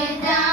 down.